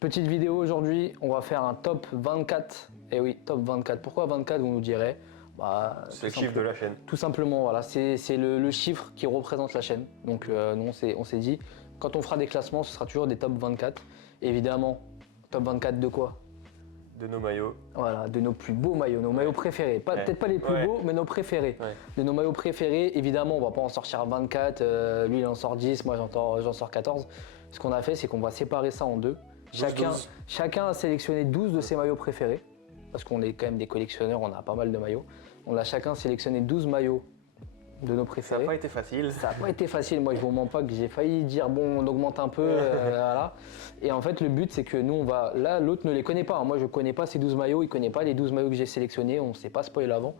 Petite vidéo aujourd'hui, on va faire un top 24. Et oui, top 24. Pourquoi 24 vous nous direz? C'est le chiffre de la chaîne. Tout simplement, voilà, c'est le chiffre qui représente la chaîne. Donc nous on s'est dit, quand on fera des classements, ce sera toujours des top 24. Évidemment, top 24 de quoi? De nos maillots. Voilà, de nos plus beaux maillots, nos maillots préférés. Peut-être pas les plus beaux, mais nos préférés. De nos maillots préférés, évidemment, on va pas en sortir 24. Lui, il en sort 10, moi j'en sors 14. Ce qu'on a fait, c'est qu'on va séparer ça en deux. Chacun a sélectionné 12 de ses maillots préférés, parce qu'on est quand même des collectionneurs, on a pas mal de maillots. On a chacun sélectionné 12 maillots de nos préférés. Ça n'a pas été facile. Ça n'a pas été facile, moi je vous mens pas que j'ai failli dire bon on augmente un peu, voilà. Et en fait le but c'est que nous on va, là l'autre ne les connaît pas, hein. Moi je connais pas ces 12 maillots, il connaît pas les 12 maillots que j'ai sélectionnés, on ne s'est pas spoilé avant.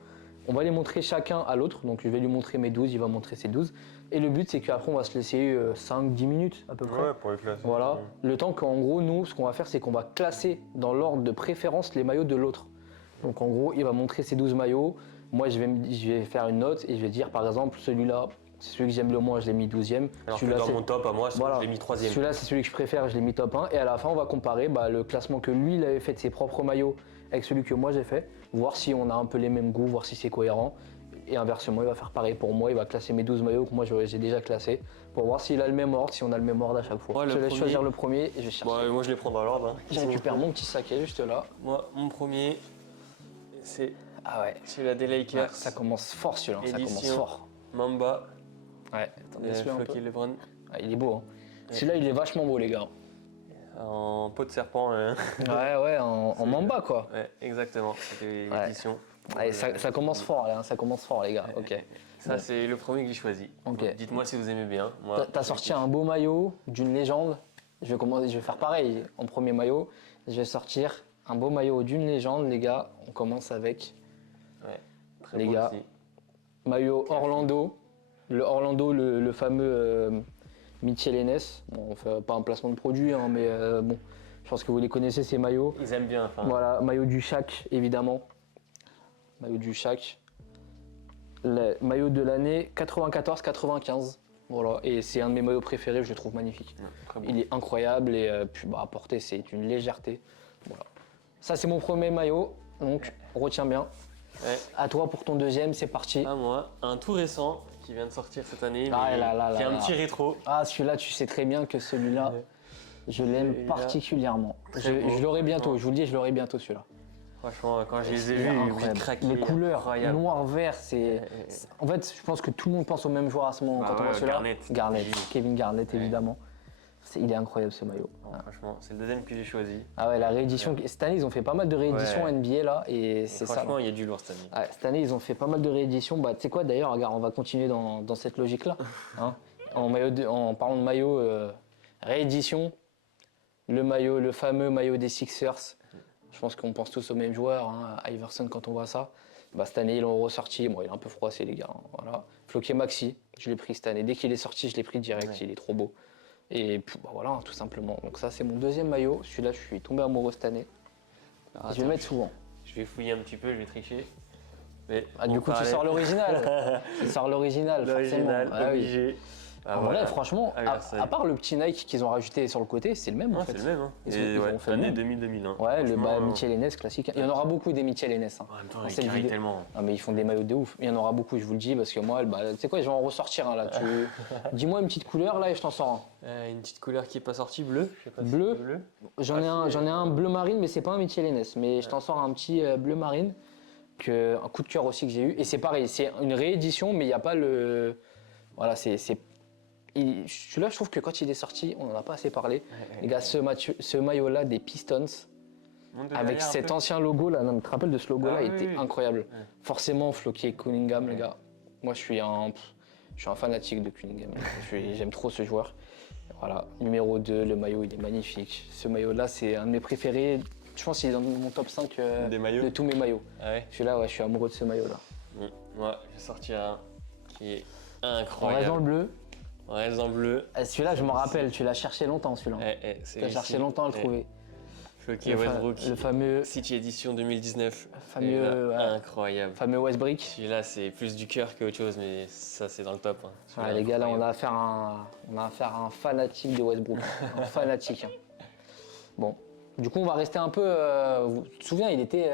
On va les montrer chacun à l'autre, donc je vais lui montrer mes 12, il va montrer ses 12. Et le but c'est qu'après on va se laisser 5-10 minutes à peu près. Ouais, pour les classer. Voilà, le temps qu'en gros nous, ce qu'on va faire c'est qu'on va classer dans l'ordre de préférence les maillots de l'autre. Donc en gros il va montrer ses 12 maillots, moi je vais faire une note et je vais dire par exemple celui-là, c'est celui que j'aime le moins, je l'ai mis 12e. Alors que dans mon top à moi, voilà. Je l'ai mis 3e. Celui-là c'est celui que je préfère, je l'ai mis top 1. Et à la fin on va comparer le classement que lui il avait fait de ses propres maillots avec celui que moi j'ai fait, voir si on a un peu les mêmes goûts, voir si c'est cohérent. Et inversement, il va faire pareil pour moi, il va classer mes 12 maillots que moi j'ai déjà classés pour voir s'il a le même ordre, si on a le même ordre à chaque fois. Ouais, je laisse choisir le premier et je vais chercher. Moi je les prends dans l'ordre. Hein. Je récupère mon petit saké juste là. Moi, mon premier, c'est celui-là des Lakers. Ça commence fort celui-là, ça commence fort. Mamba. Ouais, attendez celui-là un peu. LeBron. Il est beau, hein. Celui-là il est vachement beau les gars. En peau de serpent. Hein. Ouais, en Mamba quoi. Ouais, exactement, c'était l'édition. Allez, ça commence fort, là, ça commence fort les gars, ok. Ça c'est le premier que j'ai choisi. Okay. Dites-moi si vous aimez bien. T'as sorti un beau maillot d'une légende. Je vais faire pareil en premier maillot. Je vais sortir un beau maillot d'une légende, les gars. On commence avec très les beau gars. Aussi. Maillot Orlando. Le fameux Mitchell Ennis. Bon, on fait pas un placement de produit, hein, mais bon, je pense que vous les connaissez ces maillots. Ils aiment bien. Enfin. Voilà, maillot du Shaq évidemment. Maillot du Shaq. Le maillot de l'année 94-95. Voilà, et c'est un de mes maillots préférés, je le trouve magnifique. Il est incroyable et puis à porter c'est une légèreté. Voilà. Ça c'est mon premier maillot, donc retiens bien. Ouais. À toi pour ton deuxième, c'est parti. À moi, un tout récent qui vient de sortir cette année, qui est un petit rétro. Ah celui-là, tu sais très bien que celui-là, je l'aime particulièrement. Je l'aurai bientôt, je vous le dis, je l'aurai bientôt celui-là. Franchement, quand je les ai vus, les couleurs, noir, vert, c'est... En fait, je pense que tout le monde pense au même joueur à ce moment quand on voit celui-là. Garnett, Kevin Garnett évidemment. Il est incroyable ce maillot. Franchement, c'est le deuxième que j'ai choisi. Ah ouais, la réédition. Cette année, ils ont fait pas mal de rééditions NBA là, et c'est ça. Franchement, il y a du lourd cette année. Cette année, ils ont fait pas mal de rééditions. Tu sais quoi d'ailleurs, regarde, on va continuer dans cette logique-là. Hein, en parlant de maillot, réédition, le fameux maillot des Sixers. Je pense qu'on pense tous au même joueur, hein, Iverson quand on voit ça. Cette année, ils l'ont ressorti. Bon, il est un peu froissé, les gars. Hein, voilà. Floqué Maxi, je l'ai pris cette année. Dès qu'il est sorti, je l'ai pris direct. Il est trop beau. Et voilà, hein, tout simplement. Donc ça, c'est mon deuxième maillot. Celui-là, je suis tombé amoureux cette année. Je vais le mettre souvent. Je vais fouiller un petit peu, je vais tricher. Mais du coup, tu sors l'original. Tu sors l'original, forcément. Obligé. En vrai, franchement, à part le petit Nike qu'ils ont rajouté sur le côté, c'est le même en fait. C'est le même. Hein. Ils ont fait l'année 2000-2001. Ouais, le Mitchell Ennis classique. Il y en aura beaucoup des Mitchell Ennis. Hein, en même temps, ils carrient tellement. Ah, mais ils font des maillots de ouf. Il y en aura beaucoup, je vous le dis, parce que moi, tu sais quoi, je vais en ressortir un là. Dis-moi une petite couleur là et je t'en sors un. Une petite couleur qui n'est pas sortie, bleu. Bleu. J'en ai un bleu marine, mais c'est pas un Mitchell Ennis. Mais je t'en sors un petit bleu marine. Un coup de cœur aussi que j'ai eu. Et c'est pareil, c'est une réédition, mais il n'y a pas le. Voilà, celui-là, je trouve que quand il est sorti, on n'en a pas assez parlé. Les gars, ce maillot-là des Pistons, avec cet ancien logo là, tu te rappelles de ce logo-là, il était incroyable. Forcément, floqué Cunningham, les gars. Moi, je suis un fanatique de Cunningham. J'aime trop ce joueur. Voilà, numéro 2, le maillot, il est magnifique. Ce maillot-là, c'est un de mes préférés. Je pense qu'il est dans mon top 5 de tous mes maillots. Celui-là, je suis amoureux de ce maillot-là. Moi, je vais sortir un qui est incroyable. On reste dans le bleu. On reste dans le bleu. Celui-là, je m'en rappelle, tu l'as cherché longtemps celui-là. Tu as cherché longtemps à le trouver. Floqué Westbrook. Le fameux. City Edition 2019. Incroyable. Fameux Westbrook. Celui-là, c'est plus du cœur qu'autre chose, mais ça, c'est dans le top. Hein. Les gars, là, on a affaire à un fanatique de Westbrook. Un fanatique. Hein. Bon, Du coup, on va rester un peu. Tu te souviens, il était.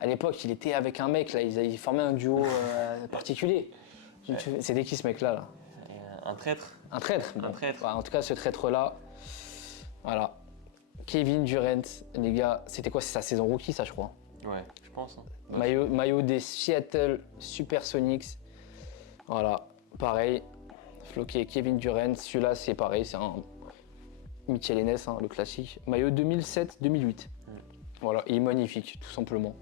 À l'époque, il était avec un mec, là, ils formaient un duo particulier. Ouais. C'était qui ce mec-là là? Un traître. Un traître. Un traître. Bah, en tout cas, ce traître-là, voilà. Kevin Durant, les gars, c'était quoi? C'est sa saison rookie, ça, je crois. Ouais, je pense. Hein. Maillot des Seattle Supersonics. Voilà, pareil. Floqué Kevin Durant, celui-là, c'est pareil, c'est un Mitchell Ennis, hein, le classique. Maillot 2007-2008. Voilà, il est magnifique, tout simplement.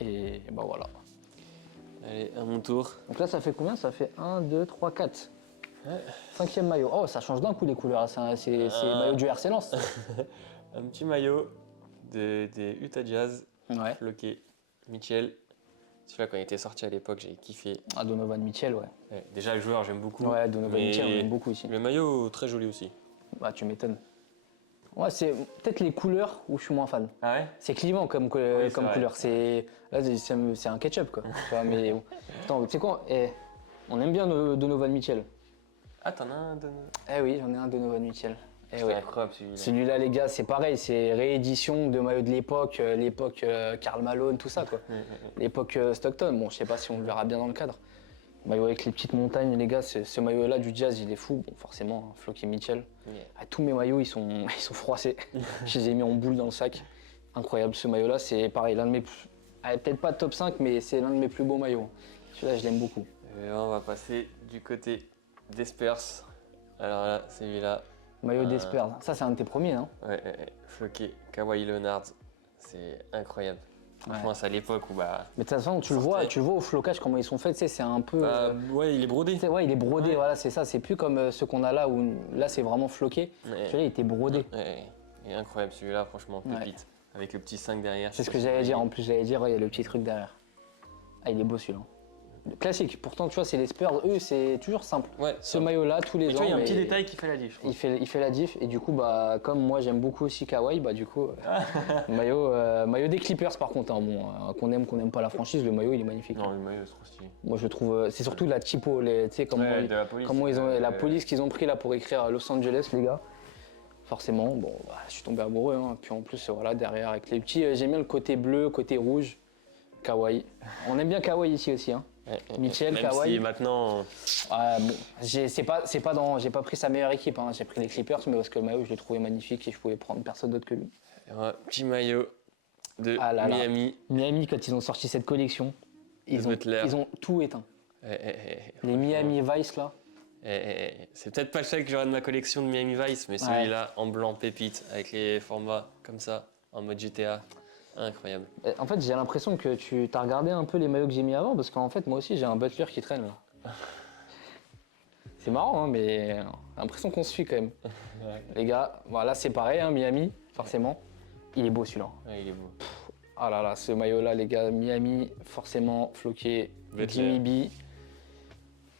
Et bah voilà. Allez, à mon tour. Donc là, ça fait combien? Ça fait 1, 2, 3, 4. Ouais. 5e maillot. Oh, ça change d'un coup les couleurs. C'est maillot du RC Lens. Un petit maillot des Utah Jazz. Ouais. Floqué. Mitchell. Celui-là, quand il était sorti à l'époque, j'ai kiffé. Ah, Donovan Mitchell, ouais. Ouais, déjà, le joueur, j'aime beaucoup. Ouais, Donovan Mitchell, on aime beaucoup ici. Le maillot, très joli aussi. Bah, tu m'étonnes. Ouais, c'est peut-être les couleurs où je suis moins fan. Ah ouais? C'est clivant comme vrai. couleur. Là, c'est un ketchup, quoi. Tu vois, mais bon. Attends, tu sais quoi? On aime bien Donovan Mitchell. Ah, t'en as un de... Eh oui, j'en ai un Donovan Mitchell. C'est ouais. incroyable celui-là. Celui-là, les gars, c'est pareil, c'est réédition de maillots de l'époque, Karl Malone, tout ça, quoi. L'époque Stockton. Bon, je sais pas si on le verra bien dans le cadre. Maillot avec les petites montagnes, les gars, ce maillot-là du Jazz, il est fou. Bon, forcément, hein, Floqué Mitchell. Ah, tous mes maillots, ils sont froissés. Je les ai mis en boule dans le sac. Incroyable, ce maillot-là, c'est pareil, l'un de mes plus... peut-être pas top 5, mais c'est l'un de mes plus beaux maillots. Celui-là, je l'aime beaucoup. Et on va passer du côté des Spurs. Alors là, celui-là. Maillot des Spurs. Ça, c'est un de tes premiers, non? Ouais, Floqué, Kawhi Leonard. C'est incroyable. Franchement, c'est à l'époque où bah. Mais de toute façon, tu le vois au flocage, comment ils sont faits, tu sais, c'est un peu. Ouais, il est brodé. Ouais, il est brodé, voilà, c'est ça. C'est plus comme ceux qu'on a là où là, c'est vraiment floqué. Celui-là, il était brodé. Ouais, il est incroyable celui-là, franchement, pépite. Avec le petit 5 derrière. C'est ce que j'allais dire. En plus, j'allais dire, il y a le petit truc derrière. Ah, il est beau celui-là. Classique. Pourtant, tu vois, c'est les Spurs. Eux, c'est toujours simple. Ouais. Ce maillot-là, tous les ans. Tu vois, il y a un petit détail qui fait la diff. Il fait la diff. Et du coup, bah, comme moi, j'aime beaucoup aussi Kawhi, bah, du coup, maillot des Clippers, par contre, hein, bon, qu'on aime pas la franchise, le maillot, il est magnifique. Non, le maillot, c'est trop stylé. Moi, je trouve, c'est surtout la typo, tu sais, comment ils ont la police qu'ils ont pris là pour écrire Los Angeles, les gars. Forcément, bon, bah, je suis tombé amoureux. Hein. Puis en plus, voilà, derrière, avec les petits, j'aime bien le côté bleu, côté rouge. Kawhi. On aime bien Kawhi ici aussi, hein. Mitchell, même Kawhi. Si maintenant. Bon, j'ai pas pris sa meilleure équipe, hein. J'ai pris les Clippers, mais parce que le maillot, je l'ai trouvé magnifique et je pouvais prendre personne d'autre que lui. Petit maillot de Miami. Miami, quand ils ont sorti cette collection, ils ont tout éteint. Les Miami Vice, là. C'est peut-être pas le seul que j'aurai de ma collection de Miami Vice, mais celui-là en blanc pépite, avec les formats comme ça, en mode GTA. Incroyable. En fait, j'ai l'impression que tu as regardé un peu les maillots que j'ai mis avant, parce qu'en fait, moi aussi, j'ai un Butler qui traîne là. C'est marrant, hein, mais j'ai l'impression qu'on se suit quand même. Les gars, voilà, c'est pareil, hein, Miami, forcément. Il est beau celui-là. Ouais, il est beau. Ah là là, ce maillot-là, les gars, Miami, forcément, floqué, Jimmy B.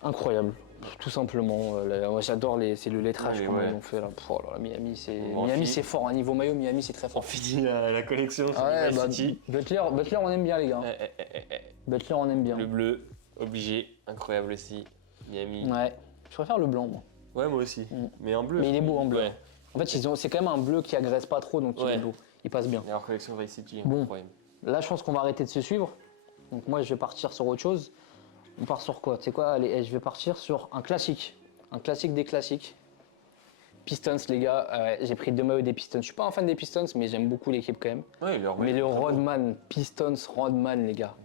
Incroyable. Tout simplement, moi j'adore c'est le lettrage comment ils ont fait là. Oh là, Miami c'est fort, à niveau maillot Miami c'est très fort. On finit la collection City. Butler on aime bien les gars. Butler on aime bien. Le bleu, obligé, incroyable aussi. Miami. Ouais, je préfère le blanc moi. Ouais moi aussi, mais en bleu. Mais il est beau en bleu. Ouais. En fait c'est quand même un bleu qui agresse pas trop donc il est beau, il passe bien. Et leur collection Vice City, bon, incroyable. Là je pense qu'on va arrêter de se suivre, donc moi je vais partir sur autre chose. On part sur quoi? Tu sais quoi? Allez, je vais partir sur un classique des classiques. Pistons, les gars. J'ai pris 2 maillots des Pistons. Je suis pas un fan des Pistons, mais j'aime beaucoup l'équipe quand même. Ouais, mais le Rodman, Pistons, Rodman, les gars.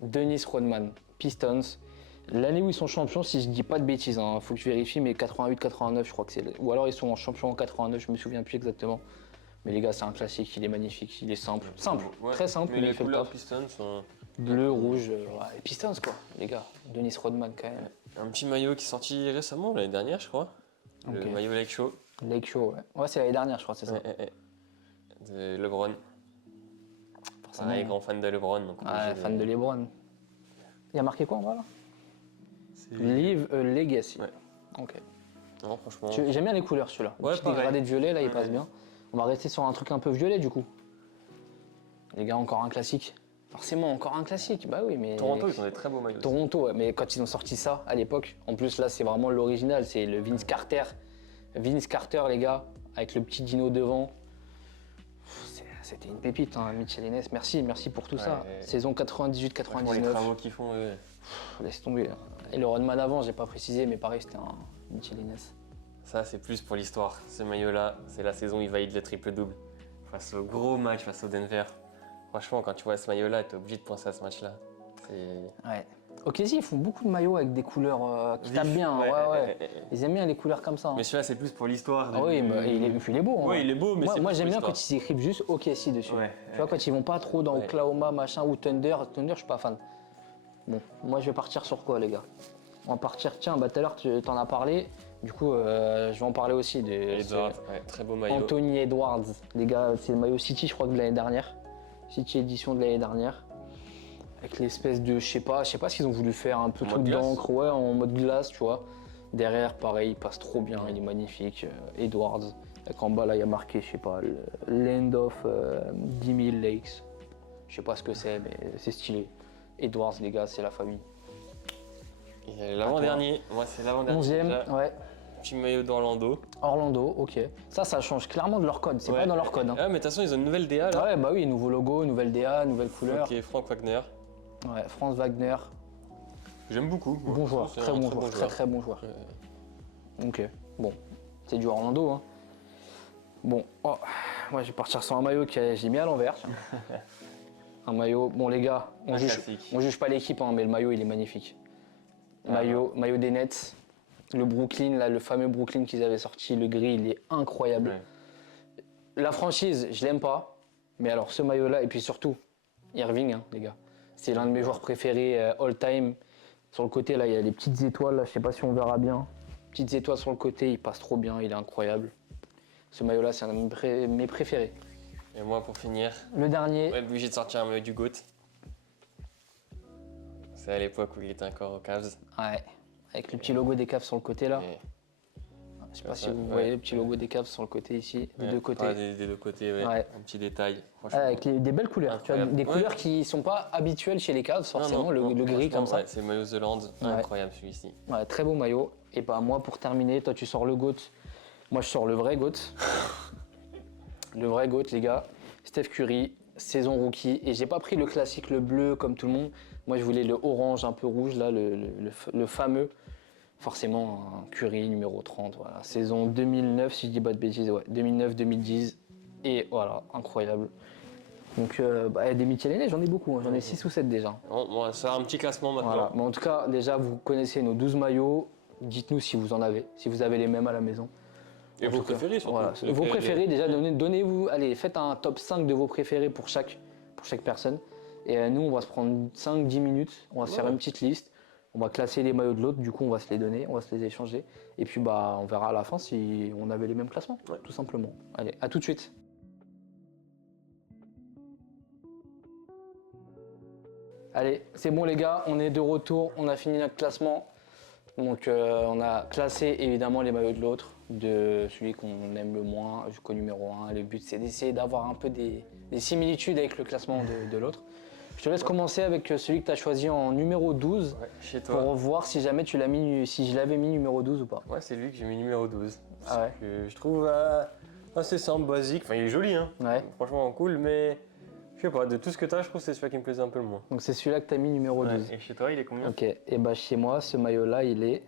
Dennis Rodman, Pistons. L'année où ils sont champions, si je dis pas de bêtises, hein, faut que je vérifie, mais 88-89, je crois que c'est. Ou alors ils sont champions en 89, je me souviens plus exactement. Mais les gars, c'est un classique, il est magnifique, il est simple. Simple, très simple, mais il fait le top. Pistons sont... Bleu, rouge, les Pistons quoi, les gars. Dennis Rodman quand même. Un petit maillot qui est sorti récemment, l'année dernière je crois. Le maillot Lake Show. Lake Show, ouais. Ouais, c'est l'année dernière je crois, c'est ça. De LeBron. Pareil, grand fan de LeBron. Donc fan de LeBron. Il y a marqué quoi en bas là? Live a Legacy. Ouais. Ok. Non, franchement. J'aime bien les couleurs celui-là. Ouais, petit dégradé de violet là, il passe bien. On va rester sur un truc un peu violet du coup. Les gars, encore un classique. Forcément, encore un classique, bah oui, mais... Toronto, ils ont des très beaux maillots. Toronto, ouais, mais quand ils ont sorti ça, à l'époque, en plus, là, c'est vraiment l'original, c'est le Vince Carter. Vince Carter, les gars, avec le petit dino devant. C'était une pépite, hein, Mitchell Enes. Merci pour tout ça. Ouais. Saison Franchement, les 98-99. travaux qu'ils font, Laisse tomber. Et le Rodman avant, j'ai pas précisé, mais pareil, c'était un Mitchell Enes. ça c'est plus pour l'histoire. Ce maillot-là, c'est la saison où il valide le triple-double. Face au gros match, face au Denver. Franchement, quand tu vois ce maillot-là, t'es obligé de penser à ce match-là. C'est... Ouais. Ok, si, ils font beaucoup de maillots avec des couleurs qui tapent bien. Ouais. Ils aiment bien les couleurs comme ça. Hein. Mais celui-là, c'est plus pour l'histoire. Ah oui, mais il est beau. Hein. Ouais, il est beau, mais Moi c'est j'aime plus bien pour quand ils écrivent juste OKC dessus. Ouais, Tu vois, quand ils vont pas trop dans Ouais. Oklahoma, machin, ou Thunder. Thunder, je suis pas fan. Bon, moi je vais partir sur quoi, les gars? On va partir, tiens, bah tout à l'heure tu t'en as parlé. Du coup, je vais en parler aussi. Edwards, ouais, très beau maillot. Anthony Edwards, les gars, c'est le maillot City, je crois, de l'année dernière. City édition de l'année dernière. Avec l'espèce de, je sais pas s'ils ont voulu faire un peu En truc mode glace. d'encre, ouais, en mode glace, tu vois. Derrière, pareil, il passe trop bien, il est magnifique. Edwards, avec en bas là, il y a marqué, je sais pas, le Land of 10 000 Lakes. Je sais pas ce que c'est, mais c'est stylé. Edwards, les gars, c'est la famille. Et l'avant-dernier, moi c'est l'avant-dernier. 11e, déjà. ouais. Petit maillot d'Orlando. Orlando, ok. Ça change clairement de leur code, c'est Ouais. pas dans leur code. Hein. Ah, mais de toute façon, ils ont une nouvelle DA là. Ouais, bah oui, nouveau logo, nouvelle DA, nouvelle couleur. Ok, Frank Wagner. Ouais, Franz Wagner, J'aime beaucoup. moi. bon Je joueur, trouve que très c'est un bon joueur, très bon joueur. Ok, bon, c'est du Orlando. Hein. Bon, oh, moi je vais partir sur un maillot que j'ai mis à l'envers. tiens. Un maillot, bon les gars, Un classique. on juge pas l'équipe, hein, mais le maillot il est magnifique. Maillot des Nets, le Brooklyn, là, le fameux Brooklyn qu'ils avaient sorti, le gris il est incroyable. Ouais. La franchise, je l'aime pas, mais alors ce maillot-là, et puis surtout, Irving, hein, les gars. C'est l'un de mes joueurs préférés all time. Sur le côté, là, il y a les petites étoiles, là, je sais pas si on verra bien. Petites étoiles sur le côté, il passe trop bien, il est incroyable. Ce maillot-là, c'est un de mes préférés. Et moi, pour finir, Le dernier, ouais, obligé de sortir un maillot du GOAT. C'est à l'époque où il était encore aux Cavs. ouais, avec le petit logo des Cavs sur le côté, là. Et- Je sais pas si ça, vous ouais. voyez le petit logo des Cavs sur le côté ici, des ouais, deux côtés. Des deux côtés, ouais. Ouais. Un petit détail. Ouais, Franchement. avec des belles couleurs, tu vois, Incroyable. des Ouais. couleurs qui sont pas habituelles chez les Cavs, forcément, le gris franchement, comme ça. Ouais, c'est le maillot The Land. Ouais. Incroyable celui-ci. Ouais, très beau maillot. Et bah moi pour terminer, toi tu sors le GOAT, moi je sors le vrai GOAT. Le vrai GOAT les gars, Steph Curry, saison rookie. Et j'ai pas pris le classique, le bleu comme tout le monde. Moi je voulais le orange un peu rouge là, le fameux. Forcément un Curry numéro 30, voilà. Saison 2009 si je dis pas de bêtises, ouais. 2009-2010. Et voilà, incroyable. Donc des Mitchell Enes, j'en ai beaucoup, hein. J'en ai 6 ou 7 déjà. Bon, ça a un petit classement maintenant. Voilà. Mais en tout cas, déjà, vous connaissez nos 12 maillots. Dites-nous si vous en avez, si vous avez les mêmes à la maison. Et En vos tout cas, préférés surtout. voilà. Vos préférés, déjà, donnez-vous, allez, faites un top 5 de vos préférés pour chaque personne. Et nous, on va se prendre 5-10 minutes, on va se faire Ouais. une petite liste. On va classer les maillots de l'autre, du coup, on va se les donner, on va se les échanger. Et puis, bah, on verra à la fin si on avait les mêmes classements, Ouais. tout simplement. Allez, à tout de suite. Allez, c'est bon les gars, on est de retour, on a fini notre classement. Donc on a classé évidemment les maillots de l'autre, de celui qu'on aime le moins jusqu'au numéro 1. Le but c'est d'essayer d'avoir un peu des similitudes avec le classement de l'autre. Je te laisse commencer avec celui que tu as choisi en numéro 12 Ouais, chez toi. pour voir si jamais tu l'as mis, si je l'avais mis numéro 12 ou pas. Ouais, c'est lui que j'ai mis numéro 12. Ah ouais. Que je trouve assez simple, basique. Enfin, il est joli, hein. Ouais. Franchement, cool, mais je sais pas, de tout ce que t'as, je trouve que c'est celui qui me plaisait un peu le moins. Donc c'est celui-là que tu as mis numéro 12. Ouais. Et chez toi, il est combien? Ok, et bah chez moi, ce maillot-là, il est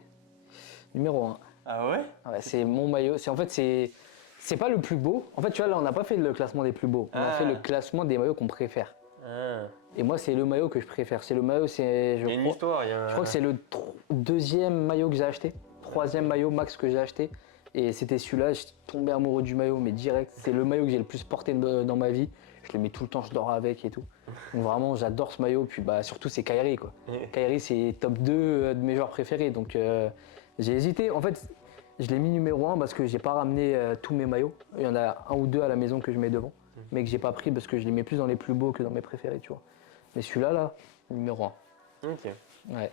numéro 1. Ah ouais? Ouais, c'est mon maillot. C'est pas le plus beau. En fait, tu vois, là, on n'a pas fait le classement des plus beaux. On a Ah. fait le classement des maillots qu'on préfère. Ah. Et moi, c'est le maillot que je préfère. C'est le maillot, c'est, Il y a une histoire, il y a... je crois que c'est le deuxième maillot que j'ai acheté. Troisième maillot max que j'ai acheté. Et c'était celui-là, je suis tombé amoureux du maillot, mais direct. C'est le maillot que j'ai le plus porté dans ma vie. Je le mets tout le temps, je dors avec et tout. Donc vraiment, j'adore ce maillot. Puis bah, surtout, c'est Kyrie, quoi. Kyrie, c'est top 2 de mes joueurs préférés. Donc j'ai hésité. En fait, je l'ai mis numéro 1 parce que j'ai pas ramené tous mes maillots. Il y en a un ou deux à la maison que je mets devant. Mais que j'ai pas pris parce que je les mets plus dans les plus beaux que dans mes préférés, tu vois. Mais celui-là, là, numéro 1. Ok. Ouais.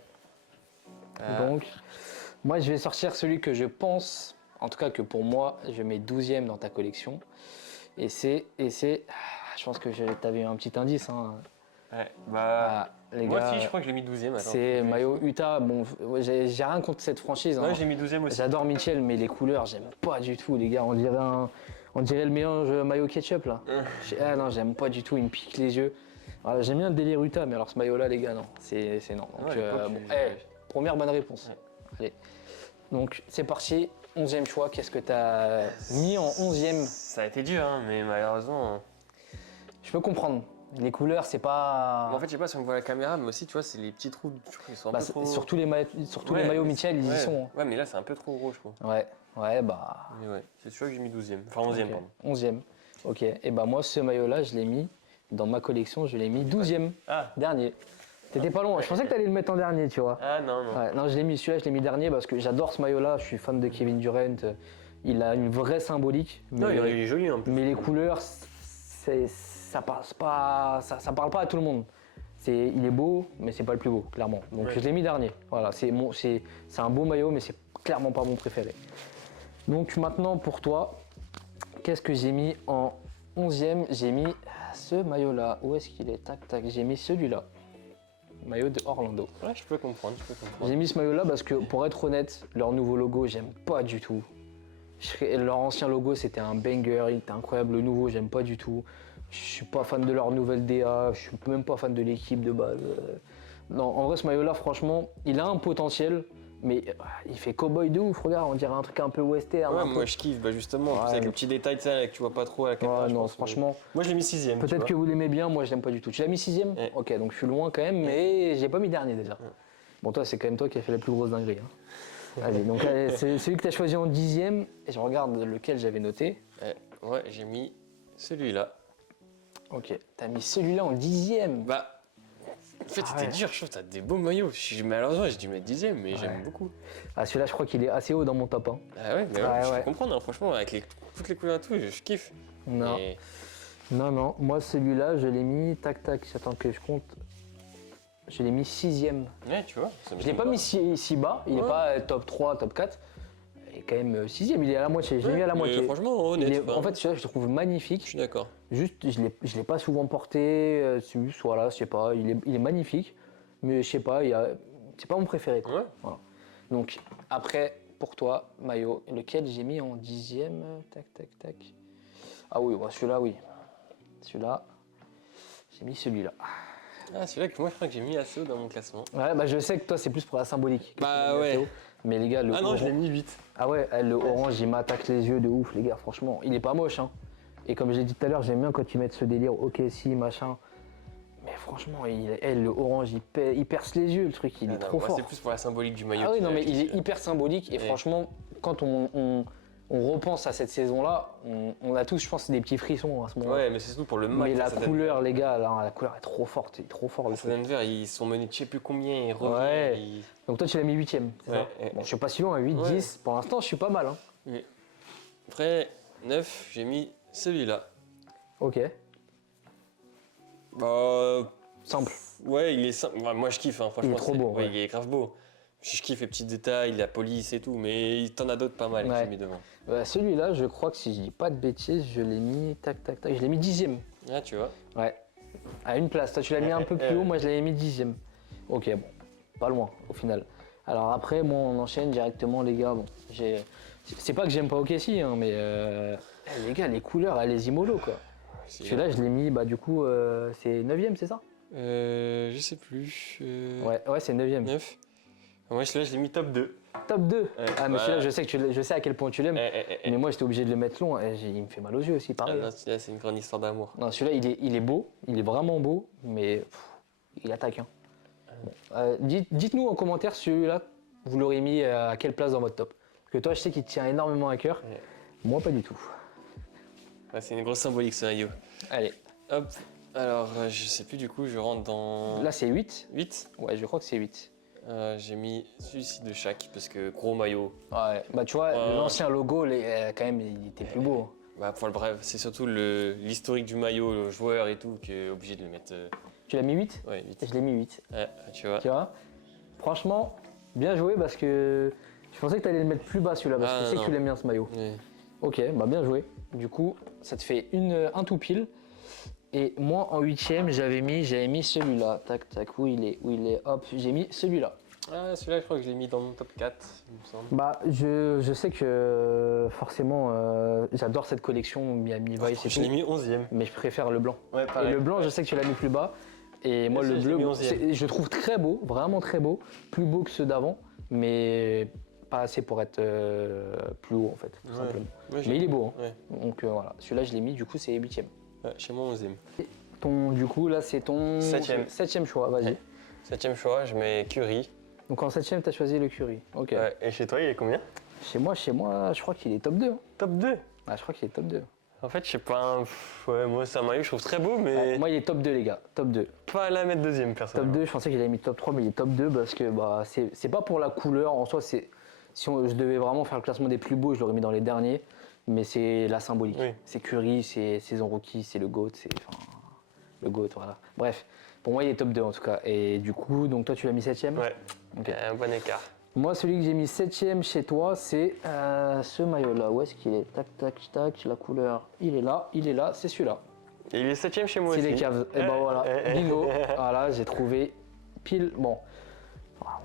Ah. Donc, moi, je vais sortir celui que je pense, en tout cas que pour moi, je mets 12e dans ta collection. Et c'est, je pense que t'avais eu un petit indice, hein. Ouais, bah... Ah, les moi gars, aussi, je crois que je l'ai mis 12e. c'est maillot Utah. Bon, j'ai rien contre cette franchise. Hein. Ouais, j'ai mis 12e aussi. J'adore Mitchell, mais les couleurs, j'aime pas du tout, les gars. On dirait le mélange maillot ketchup là. Ah non, j'aime pas du tout, il me pique les yeux. Voilà, j'aime bien le délire Utah, mais alors ce maillot là, les gars, non, c'est non. Donc, Ouais, à l'époque, bon, première bonne réponse. Ouais. Allez. Donc c'est parti, 11e choix. Qu'est-ce que t'as mis en 11e? Ça a été dur, hein, mais malheureusement. Je peux comprendre. Les couleurs, c'est pas. En fait, je sais pas si on voit la caméra, mais aussi, tu vois, c'est les petits trous. Je trouve qu'ils sont un Bah, peu trop. surtout les Ouais, maillots mais Mitchell, ils y ouais. sont. Ouais, mais là, c'est un peu trop gros, je trouve. Ouais, ouais, bah. Mais ouais, c'est celui que j'ai mis 12e. Enfin, 11e, Ok, pardon. 11e. Ok, et bah moi, ce maillot-là, je l'ai mis dans ma collection, je l'ai mis 12e. Ah, Dernier. T'étais pas loin. Je pensais que t'allais le mettre en dernier, tu vois. ah non, non. Ouais, non, celui-là, je l'ai mis dernier parce que j'adore ce maillot-là. Je suis fan de Kevin Durant. Il a une vraie symbolique. Non, il est joli en plus. Mais les couleurs, ça passe pas, ça parle pas à tout le monde. Il est beau, mais c'est pas le plus beau, clairement. Donc Ouais. je l'ai mis dernier. Voilà, c'est un beau maillot, mais c'est clairement pas mon préféré. Donc maintenant pour toi, qu'est-ce que j'ai mis en 11e? J'ai mis ce maillot-là. Où est-ce qu'il est? Tac, tac. J'ai mis celui-là. Maillot de Orlando. Ouais, je peux comprendre, je peux comprendre. J'ai mis ce maillot-là parce que, pour être honnête, leur nouveau logo, j'aime pas du tout. Leur ancien logo, c'était un banger, il était incroyable. Le nouveau, j'aime pas du tout. Je suis pas fan de leur nouvelle DA, je suis même pas fan de l'équipe de base. Non, en vrai, ce maillot-là, franchement, il a un potentiel, mais il fait cowboy de ouf. Regarde, on dirait un truc un peu western. Ouais, un peu- moi je kiffe, bah justement, en plus, Ouais, avec mais- les petits détails, ça, que tu vois pas trop à la caméra. Ouais, je non, pense, mais- franchement, Moi je l'ai mis 6e. peut-être que vous l'aimez bien, moi je l'aime pas du tout. Tu l'as mis 6e? Ouais. Ok, donc je suis loin quand même, mais j'ai pas mis dernier déjà. Bon, toi, c'est quand même toi qui as fait la plus grosse dinguerie. Hein. Allez, donc allez, c'est celui que tu as choisi en 10e, et je regarde lequel j'avais noté. Ouais, j'ai mis celui-là. Ok, t'as mis celui-là en 10e. Bah, en fait, Ah c'était ouais. dur, je trouve, t'as des beaux maillots. Malheureusement, j'ai dû mettre 10e, mais Ouais. j'aime beaucoup. Ah, celui-là, je crois qu'il est assez haut dans mon top. Hein. Ah ouais, mais Ouais, je ouais. peux comprendre, hein, franchement, avec toutes les couleurs et tout, je kiffe. Non, Et- non, moi celui-là, je l'ai mis, tac, tac, j'attends que je compte. Je l'ai mis 6e. Ouais, tu vois. ça Je l'ai m'étonne pas mis si bas, il n'est Ouais. pas top 3, top 4. Il est quand même 6e, il est à la moitié, je l'ai mis à la mais moitié. Franchement, honnête. Il est- bah, en fait, celui-là, je le trouve magnifique. je suis d'accord. Juste, je l'ai pas souvent porté, c'est juste, voilà, je sais pas, il est magnifique, mais je sais pas, c'est pas mon préféré. Quoi. Ouais. Voilà. Donc, après, pour toi, maillot, lequel j'ai mis en 10e, tac, tac, tac. Ah oui, bah, celui-là, oui. Celui-là, j'ai mis celui-là. Ah, celui-là que moi, je crois que j'ai mis assez haut dans mon classement. Ouais, bah, je sais que toi, c'est plus pour la symbolique. que Bah, tu l'as mis ouais. assez haut. Mais les gars, le Ah non, je l'ai orange, mis 8. ah ouais, le orange, il m'attaque les yeux de ouf, les gars, franchement. Il est pas moche, hein. Et comme je l'ai dit tout à l'heure, j'aime bien quand ils mettent ce délire, ok, si, machin. Mais franchement, le orange, il perce les yeux, le truc, il est trop fort. C'est plus pour la symbolique du maillot. Ah oui, qui- non, mais il est qui- hyper symbolique. Et Ouais. franchement, quand on repense à cette saison-là, on a tous, je pense, des petits frissons à ce moment-là. Ouais, mais c'est surtout pour le match. Mais la ça donne- couleur, les gars, là, la couleur est trop forte, il est trop fort le Ça truc. donne vert, ils sont menés de je sais plus combien, ils reviennent. Ouais. ils- Donc toi, tu l'as mis 8e, c'est Ouais, ça ouais. Bon, je suis pas si loin, 8, Ouais. 10. Pour l'instant, je suis pas mal. Hein. Après, 9, j'ai mis celui-là. Ok, Bah, simple. ouais, il est simple. Ouais, moi, je kiffe, hein, franchement. Il est trop beau, ouais. Il est grave beau. Je kiffe les petits détails, la police et tout, mais t'en as d'autres pas mal que Ouais. j'ai mis devant. Celui-là, je crois que si je dis pas de bêtises, je l'ai mis, tac, tac, tac, je l'ai mis 10e. Ah, tu vois. Ouais, à une place. Toi, tu l'as mis un peu plus haut, moi, je l'avais mis 10e. Ok, bon, pas loin au final. Alors après, moi, on enchaîne directement, les gars. Bon, c'est pas que j'aime pas OKC, hein, mais les gars, les couleurs, les Imolo, quoi. Celui-là, je l'ai mis, bah du coup, c'est 9e, c'est ça Je sais plus. Ouais, c'est 9e. 9. Moi, celui-là, je l'ai mis top 2. Top 2. Ah, mais ouais. celui-là, je sais à quel point tu l'aimes. Mais moi, j'étais obligé de le mettre long. Et il me fait mal aux yeux aussi, pareil. Ah, non, celui-là, c'est une grande histoire d'amour. Non, celui-là, il est beau. Il est vraiment beau. Mais il attaque. Hein. Bon. Dites-nous en commentaire celui-là, vous l'aurez mis à quelle place dans votre top. Parce que toi, je sais qu'il te tient énormément à cœur. Ouais. Moi, pas du tout. Ouais, c'est une grosse symbolique, ce maillot. Allez, Hop. Alors, je sais plus, du coup, je rentre dans là, c'est 8. 8. Ouais, je crois que c'est 8. J'ai mis celui-ci de chaque, parce que gros maillot. Ouais, bah tu vois, Ouais. l'ancien logo, quand même, il était plus beau. Bah, pour le bref, c'est surtout l'historique du maillot, le joueur et tout, qui est obligé de le mettre. Tu l'as mis 8 Ouais, 8. Je l'ai mis 8. Ouais, tu vois. Tu vois Franchement, bien joué parce que je pensais que tu allais le mettre plus bas celui-là parce que Ah, je sais non. que tu l'aimes bien ce maillot. Ouais. Ok, bah bien joué. Du coup, ça te fait un tout pile. Et moi, en 8e, j'avais mis celui-là. Tac, tac, où il est, hop, j'ai mis celui-là. Ah, celui-là, je crois que je l'ai mis dans mon top 4, il me semble. Bah, je sais que forcément, j'adore cette collection Miami Vice et Je l'ai tout, mis 11e. mais je préfère le blanc. Ouais, Et le blanc, je sais que tu l'as mis plus bas. Et moi, Moi le aussi, je l'ai bleu, mis 11e. je le trouve très beau, vraiment très beau. Plus beau que ceux d'avant, mais pas assez pour être plus haut, en fait, tout simplement. Ouais, Mais il est beau, hein. Ouais. Donc voilà, celui-là, je l'ai mis, du coup, c'est 8e. Ouais, chez moi, 11e. Du coup, là, c'est ton 7e. choix, vas-y. Ouais. 7e choix, je mets Curry. Donc en 7e, tu as choisi le Curry. Ok. Ouais. Et chez toi, il est combien? Chez moi, je crois qu'il est top 2. Hein. Top 2. Ah, je crois qu'il est top 2. En fait, je sais pas. Ouais, moi, c'est un maillot que je trouve très beau, mais Ouais, moi, il est top 2, les gars. Top 2. pas à la mettre deuxième, Top personnellement. 2, je pensais qu'il allait mis top 3, mais il est top 2 parce que bah, c'est pas pour la couleur. En soi, je devais vraiment faire le classement des plus beaux, je l'aurais mis dans les derniers. Mais c'est la symbolique. Oui. C'est Curry, c'est saison rookie, c'est le GOAT. Le GOAT, voilà. Bref, pour moi, il est top 2 en tout cas. Et du coup, donc toi, tu l'as mis 7e. Ouais. Ok. Un bon écart. Moi, celui que j'ai mis 7e chez toi, c'est ce maillot-là. Où est-ce qu'il est? Tac, tac, tac. La couleur, il est là, c'est celui-là. Et il est 7e chez moi C'est aussi. les Cavs. Et ben voilà, bingo. Voilà, j'ai trouvé pile. Bon,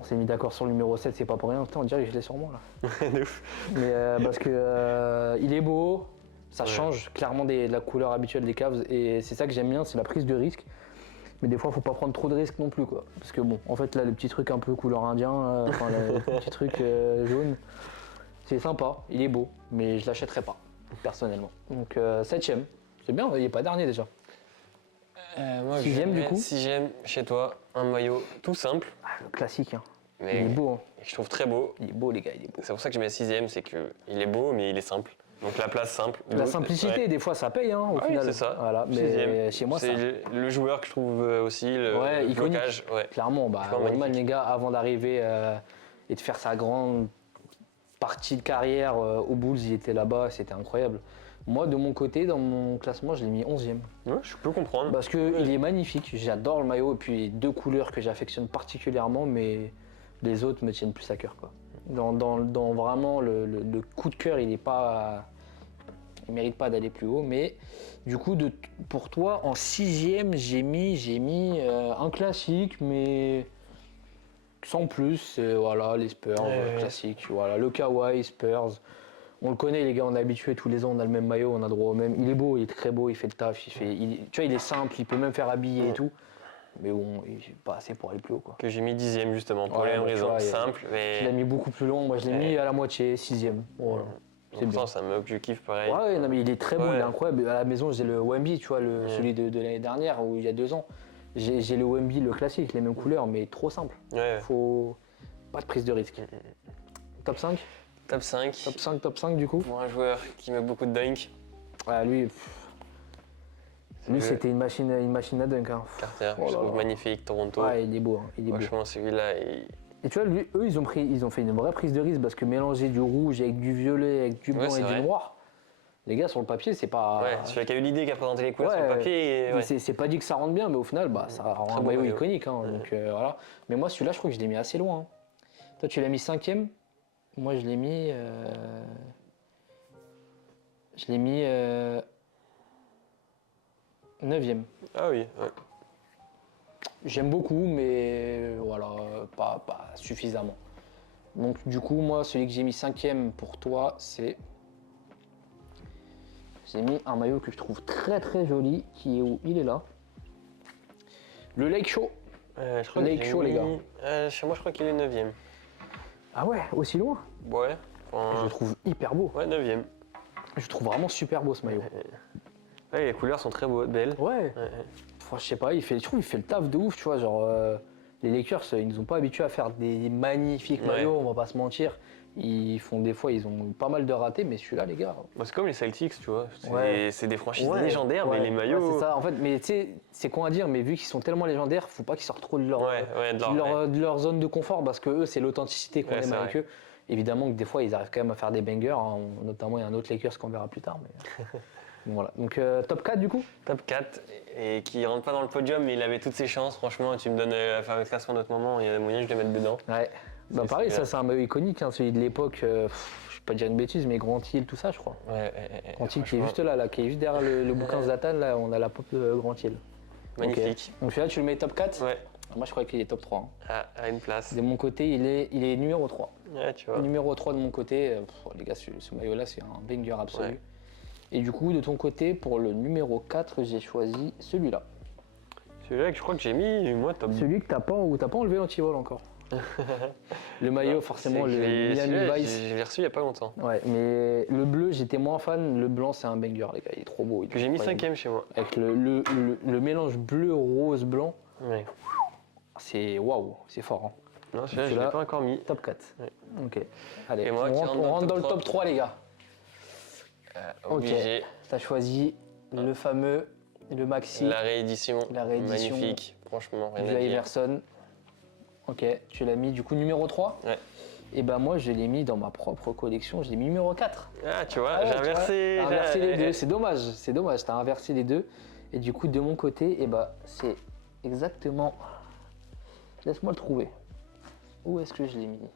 on s'est mis d'accord sur le numéro 7, c'est pas pour rien. Putain, on dirait que je l'ai sur moi là. De ouf. Mais parce que il est beau, ça Ouais. change clairement de la couleur habituelle des Cavs. Et c'est ça que j'aime bien, c'est la prise de risque. Mais des fois, faut pas prendre trop de risques non plus, quoi. Parce que bon, en fait, là, le petit truc un peu couleur indien, enfin, le petit truc jaune, c'est sympa, il est beau, mais je l'achèterai pas, personnellement. Donc, 7e, c'est bien, il est pas dernier déjà. Moi, je 6e, du mets coup 6e chez toi, un maillot tout simple, Ah, le classique, hein. mais Il est beau, hein. que je trouve très beau. Il est beau, les gars, il est beau. C'est pour ça que je mets 6e, c'est qu'il est beau, mais il est simple. Donc la place simple. La simplicité, Ouais. des fois, ça paye, hein, au Ouais, final. c'est ça. Voilà, mais 6e. chez moi, ça. C'est le joueur que je trouve aussi, le Ouais, iconique. blocage. Ouais. Clairement, bah, Joueur Rodman, magnifique. les gars, avant d'arriver et de faire sa grande partie de carrière aux Bulls, il était là-bas, c'était incroyable. Moi, de mon côté, dans mon classement, je l'ai mis 11e. Ouais, je peux comprendre. Parce qu'il est magnifique, j'adore le maillot, et puis deux couleurs que j'affectionne particulièrement, mais les autres me tiennent plus à cœur, quoi. Dans vraiment le coup de cœur, il mérite pas d'aller plus haut, mais du coup, pour toi, en 6e, j'ai mis un classique, mais sans plus, voilà, les Spurs, Ouais. classique, voilà, le Kawhi, Spurs. On le connaît, les gars, on est habitués tous les ans, on a le même maillot, on a droit au même. Il est beau, il est très beau, il fait le taf, tu vois, il est simple, il peut même faire habiller et tout. Mais bon, il est pas assez pour aller plus haut, quoi. Que j'ai mis 10e justement, pour Ouais, les mêmes bah, tu raisons. vois, Simple, Tu l'as mais mis beaucoup plus long, moi je l'ai mis à la moitié, 6e. Voilà. C'est bien. pourtant c'est un mec que je kiffe pareil. Ouais, non, mais il est très beau, Ouais. il est incroyable. À la maison, j'ai le Wemby, tu vois, celui de l'année dernière, ou il y a 2 ans. J'ai le Wemby, le classique, les mêmes couleurs, mais trop simple. Ouais. Faut pas de prise de risque. Top 5 Top 5. Top 5 du coup. Pour un joueur qui met beaucoup de dunk, Ah, lui, le c'était une machine à dunk. Hein. Carter, Oh je là trouve là. magnifique, Toronto. Ouais, il est beau, hein, il est beau. Franchement, celui-là, Et tu vois, eux, ils ont fait une vraie prise de risque parce que mélanger du rouge avec du violet, avec du Ouais, blanc c'est et du vrai. noir, les gars, sur le papier, c'est pas. ouais, celui qui a eu l'idée, qui a présenté les couleurs sur le Ouais, papier. et- ouais. c'est pas dit que ça rentre bien, mais au final, bah, ça rend Très un beau maillot maillot. iconique. Hein, donc, voilà. Mais moi, celui-là, je crois que je l'ai mis assez loin. Hein. Toi, tu l'as mis 5e. Moi, je l'ai mis. Je l'ai mis 9e. Ah oui, ouais. J'aime beaucoup, mais voilà, pas suffisamment. Donc, du coup, moi, celui que j'ai mis 5e pour toi, c'est. J'ai mis un maillot que je trouve très très joli, qui est où? Il est là. Le Lake Show. Je crois Lake que j'ai Show, les mis- chez moi, je crois qu'il est 9e. Ah ouais, aussi loin? Ouais. Je Enfin, le trouve hyper beau. ouais, 9e. Je le trouve vraiment super beau ce maillot. Ouais, les couleurs sont très beaux, belles. Ouais. Ouais. Enfin, je sais pas, je trouve qu'il fait le taf de ouf, tu vois. Genre, les Lakers, ils nous ont pas habitués à faire des magnifiques Ouais. maillots, on va pas se mentir. Des fois, ils ont eu pas mal de ratés, mais celui-là, les gars. Bah, c'est comme les Celtics, tu vois. Ouais. C'est des franchises Ouais, légendaires, mais ouais, les maillots. ouais, c'est ça, en fait, mais tu sais, c'est con à dire, mais vu qu'ils sont tellement légendaires, faut pas qu'ils sortent trop de leur, Ouais, ouais, de leur zone de confort, parce que eux, c'est l'authenticité qu'on Ouais, aime c'est avec vrai. eux. Évidemment que des fois, ils arrivent quand même à faire des bangers, hein, notamment il y a un autre Lakers qu'on verra plus tard. Mais... Donc voilà. Donc top 4 du coup. Top 4, et qui rentre pas dans le podium, mais il avait toutes ses chances. Franchement, tu me donnes à faire le classement d'autres moments, il y a moyen de le mettre dedans. Ouais. Bah C'est pareil, celui-là. ça c'est un maillot iconique, hein, celui de l'époque, je vais pas dire une bêtise, mais Grant Hill, tout ça je crois. Ouais, Grant Hill qui est franchement, juste là, qui est juste derrière le bouquin Zlatan, là on a la pop de Grant Hill. magnifique. Donc celui-là tu le mets top 4 Ouais. Moi, je crois qu'il est top 3. À une place. De mon côté, il est numéro 3. Ouais, tu vois. Numéro 3 de mon côté, les gars, ce maillot-là, c'est un banger absolu. Ouais. Et du coup, de ton côté, pour le numéro 4, j'ai choisi celui-là. Celui-là que je crois que j'ai mis, moi, top. Celui que t'as pas enlevé l'antivol encore. Le maillot, Non, forcément, c'est le que Miami celui-là, Vice. Je l'ai reçu il n'y a pas longtemps. Ouais, mais le bleu, j'étais moins fan. Le blanc, c'est un banger, les gars. Il est trop beau. Que j'ai mis 5ème chez moi. Avec le mélange bleu, rose, blanc, Ouais. c'est waouh, c'est fort. Hein. Non, celui-là, je Celui-là, l'ai pas encore mis. Top 4. Ouais. Ok. Allez, Et moi, qui on rentre dans le top 3, les gars. Obligé. T'as choisi le fameux, le maxi, La réédition. La réédition Magnifique. Franchement, rien du à dire. Iverson. Ok, tu l'as mis du coup numéro 3. Ouais. Et ben moi, je l'ai mis dans ma propre collection, je l'ai mis numéro 4. Ah, tu vois, Ah ouais, j'ai tu vois, inversé. t'as inversé les deux, c'est dommage, t'as inversé les deux. Et du coup, de mon côté, et bah, c'est exactement. Laisse-moi le trouver. Où est-ce que je l'ai mis?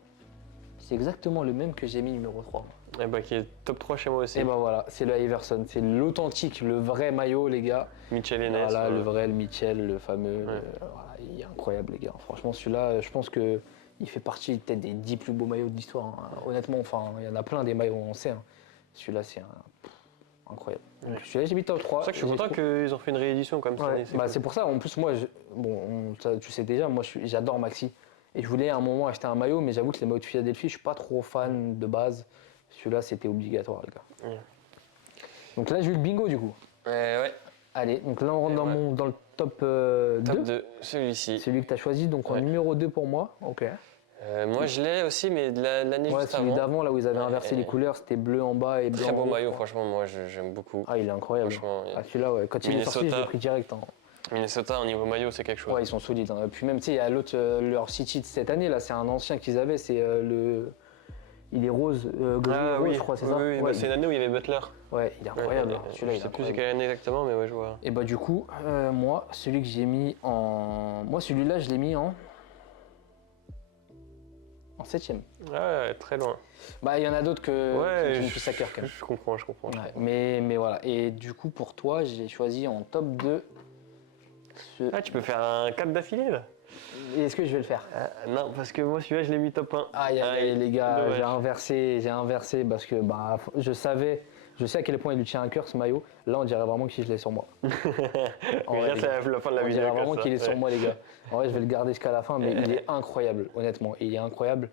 C'est exactement le même que j'ai mis numéro 3. Eh bah, qui est top 3 chez moi aussi. Et bah voilà, c'est le Iverson, c'est l'authentique, le vrai maillot, les gars. Mitchell Ennis. Voilà, le vrai, le Mitchell, le fameux. Ouais. Voilà, il est incroyable, les gars. Franchement, celui-là, je pense que il fait partie peut-être des 10 plus beaux maillots de l'histoire. Hein. Honnêtement, enfin, il y en a plein des maillots, on sait. Hein. Celui-là, c'est incroyable. Donc, celui-là, j'ai mis top 3. C'est pour ça que je suis content qu'ils ont fait une réédition comme ça. Ouais, bah, c'est pour ça. En plus, moi, tu sais déjà, moi, j'adore Maxi. Et je voulais à un moment acheter un maillot, mais j'avoue que les maillots de Philadelphie, je suis pas trop fan de base. Celui-là, c'était obligatoire, les gars. Ouais. Donc là, j'ai eu le bingo, du coup. Ouais. Allez, donc là, on rentre dans le top, Top 2. 2, celui-ci. Celui que tu as choisi, donc en Ouais. numéro 2 pour moi. Ok. Moi, je l'ai aussi, mais de l'année Ouais, juste celui avant. d'avant, là où ils avaient Ouais, inversé les couleurs, c'était bleu en bas et blanc Très beau en haut. maillot, franchement, moi, j'aime beaucoup. Ah, il est incroyable. Franchement, Ah, celui-là, ouais. Quand il est sorti, je Minnesota. l'ai pris direct. Hein. Minnesota, au niveau maillot, c'est quelque chose. Ouais, ils sont solides. Hein. Puis même, tu sais, il y a l'autre, leur City de cette année, là, c'est un ancien qu'ils avaient, c'est le. Il est rose, gris et rose, je crois, c'est ça? Oui, Ouais, bah, c'est l'année où il y avait Butler. ouais, il est incroyable. Ouais, Celui-là, je il est sais plus c'est incroyable. quelle année exactement, mais ouais, je vois. Et bah, du coup, moi, celui que j'ai mis en. Moi, celui-là, je l'ai mis en 7ème. Ouais, très loin. Bah, il y en a d'autres qui me je, plus à cœur quand même. je comprends. Ouais, mais voilà. Et du coup, pour toi, j'ai choisi en top 2 ce. Ah, tu peux faire un 4 d'affilée là. Est-ce que je vais le faire? Non, parce que moi, celui-là, je l'ai mis top 1. Aïe, les gars, dommage. j'ai inversé parce que bah, je sais à quel point il lui tient à cœur ce maillot. Là, on dirait vraiment que je l'ai sur moi. En Mais vrai, là, les c'est gars, la fin de la on vidéo. dirait comme vraiment ça. qu'il est sur Ouais. moi, les gars. En vrai, je vais le garder jusqu'à la fin, mais il est incroyable, honnêtement. Il est incroyable.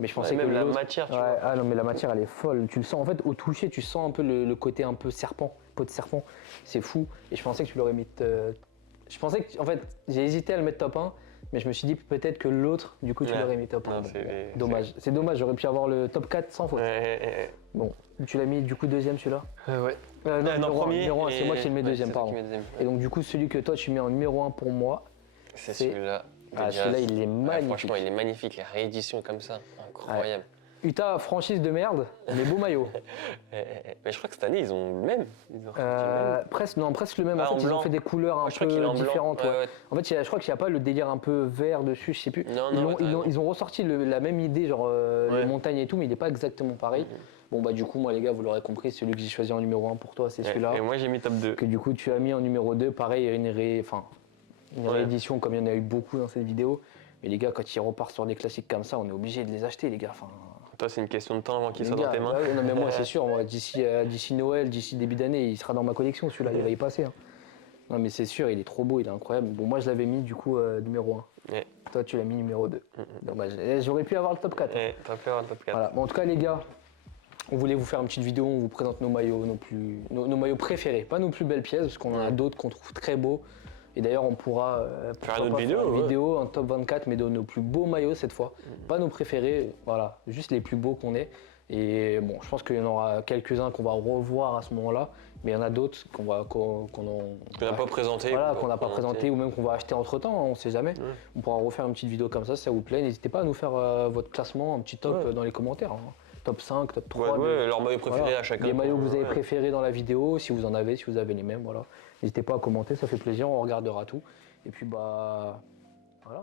Mais je pensais Ouais, que même la l'autre- matière, tu Ouais, vois. ah non, mais la matière, elle est folle. Tu le sens, en fait, au toucher, tu sens un peu le côté un peu serpent, peau de serpent. C'est fou. Et je pensais que tu l'aurais mis. Je pensais que, en fait, j'ai hésité à le mettre top 1, mais je me suis dit peut-être que l'autre, du coup, tu Ouais. l'aurais mis top 1. Non, Bon, c'est- dommage. C'est dommage, j'aurais pu avoir le top 4 sans faute. Ouais. Bon, tu l'as mis du coup deuxième celui-là? Ouais. Non, Non, premier. numéro 1, c'est moi qui le mets ouais, deuxième, c'est toi pardon. qui mets deuxième. Et donc, du coup, celui que toi, tu mets en numéro 1 pour moi. C'est c'est- celui-là. Ah, de celui-là, Jazz. il est Ouais, magnifique. franchement, il est magnifique. La réédition comme ça, incroyable. Utah, franchise de merde, mais beau maillot. Mais je crois que cette année, ils ont le même. Ils ont ressorti le même. Presque le même. Ah, En en fait, ils ont blanc. fait des couleurs un Je crois qu'il est peu en blanc. différentes. Ouais, ouais. ouais. En fait, je crois qu'il n'y a pas le délire un peu vert dessus, je sais plus. Non, Ils non, ont- ouais, t'as raison. ils ont ressorti la même idée, genre Ouais. les montagnes et tout, mais il n'est pas exactement pareil. Mhm. Bon, bah, du coup, moi, les gars, vous l'aurez compris, celui que j'ai choisi en numéro 1 pour toi, c'est celui-là. Et moi, j'ai mis top 2. Que du coup, tu as mis en numéro 2, pareil, une Ouais. réédition, comme il y en a eu beaucoup dans cette vidéo. Mais les gars, quand ils repartent sur des classiques comme ça, on est obligé de les acheter, les gars. Enfin, Toi, c'est une question de temps avant qu'il les soit dans gars, tes mains. ouais, non, mais moi, c'est sûr, moi, d'ici Noël, d'ici début d'année, il sera dans ma collection, celui-là, il va y passer. Hein. Non, mais c'est sûr, il est trop beau, il est incroyable. Bon, moi, je l'avais mis, du coup, numéro 1. Ouais. Toi, tu l'as mis numéro 2. Dommage. J'aurais pu avoir le top 4. Ouais, t'as fait un top 4. Voilà. Bon, en tout cas, les gars, on voulait vous faire une petite vidéo, on vous présente nos maillots, nos maillots préférés. Pas nos plus belles pièces, parce qu'on en a d'autres qu'on trouve très beaux. Et d'ailleurs, on pourra pourquoi une autre pas vidéo, faire une ouais. vidéo, un top 24, mais de nos plus beaux maillots cette fois. Pas nos préférés, voilà, juste les plus beaux qu'on ait. Et bon, je pense qu'il y en aura quelques-uns qu'on va revoir à ce moment-là, mais il y en a d'autres qu'on n'a pas présenté. voilà, qu'on n'a pas présenté ou même qu'on va acheter entre temps, on sait jamais. Ouais. On pourra refaire une petite vidéo comme ça, si ça vous plaît. N'hésitez pas à nous faire votre classement, un petit top Ouais. dans les commentaires. Hein. Top 5, top Ouais, 3. ouais, leur maillot préféré Voilà. à chacun. Les maillots que vous avez Ouais. préférés dans la vidéo, si vous en avez, si vous avez les mêmes, voilà. N'hésitez pas à commenter, ça fait plaisir, on regardera tout. Et puis bah voilà.